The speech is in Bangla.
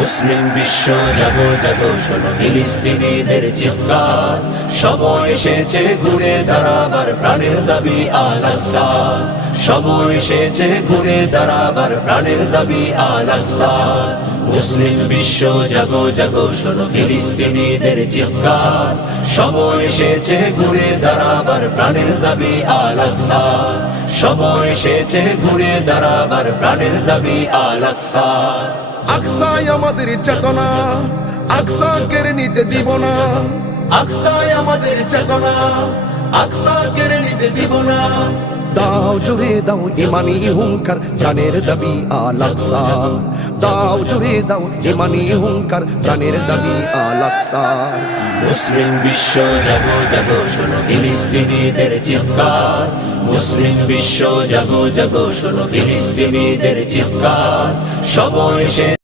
মুসলিম বিশ্ব জাগো জাগো শোনো ফিলিস্তিনিদের চিৎকার, সময় এসেছে ঘুরে দাঁড়াবার প্রাণের দাবি আল আকসা, সময় এসেছে ঘুরে দাঁড়াবার প্রাণের দাবি আল আকসা। মুসলিম বিশ্ব জাগো জাগো শোনো ফিলিস্তিনিদের চিৎকার, সময় এসেছে ঘুরে দাঁড়াবার প্রাণের দাবি আল আকসা, সময় এসেছে ঘুরে দাঁড়াবার প্রাণের দাবি আল আকসা। আকসায় আমাদের চেতনা, আকসা কেড়ে নিতে দিব না। আকসায় আমাদের চেতনা, আকসা কেড়ে নিতে দিব না। দাও জুড়ে দাও ইমানি হুঙ্কার, প্রাণের দাবি আল আকসা। দাও জুড়ে দাও ইমানি হুঙ্কার, প্রাণের দাবি আল আকসা। মুসলিম বিশ্ব জাগো জাগো শোনো ফিলিস্তিনিদের চিৎকার, মুসলিম বিশ্ব জাগো জাগো শোনো ফিলিস্তিনিদের চিৎকার, সময় এসে